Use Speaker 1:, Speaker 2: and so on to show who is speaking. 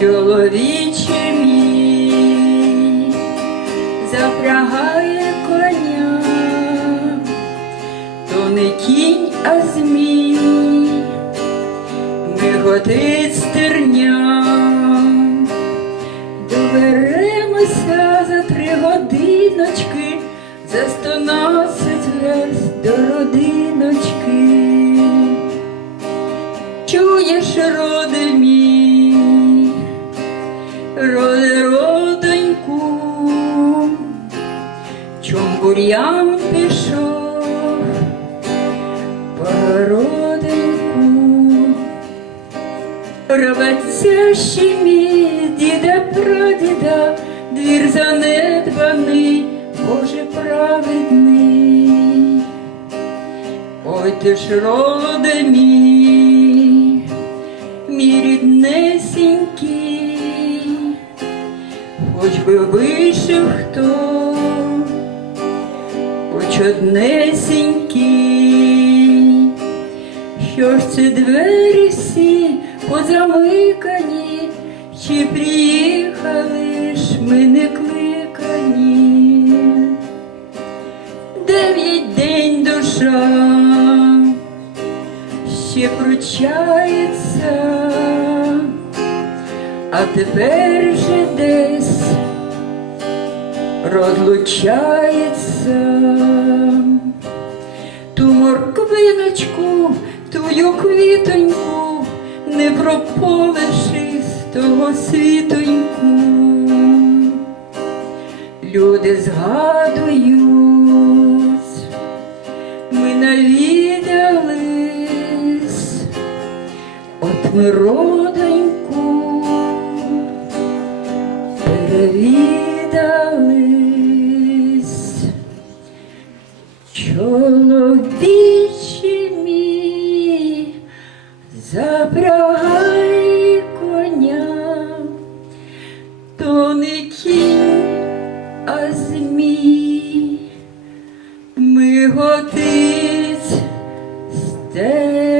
Speaker 1: чоловіче мій, запрягає коня, то не кінь, а змій, миготить стерня. Доберемося за три годиночки, за стонадцять верст до родиночки. Чуєш, роди чом бур'ян пішов, породеньку. Ще мій діда прадіда, двір занедбаний, Боже праведний. Ой ти ж роде мій, мій ріднесінький, хоч би вийшов хто, однесінький, що ж ці двері всі позамикані, чи приїхали ж ми не кликані. Дев'ять день душа ще пручається, а тепер вже десь розлучається. Ту морквиночку, твою квітоньку, не прополиши з того світоньку. Люди згадують, ми навідались, от ми родоньку перевідались. Змій, миготить стежка.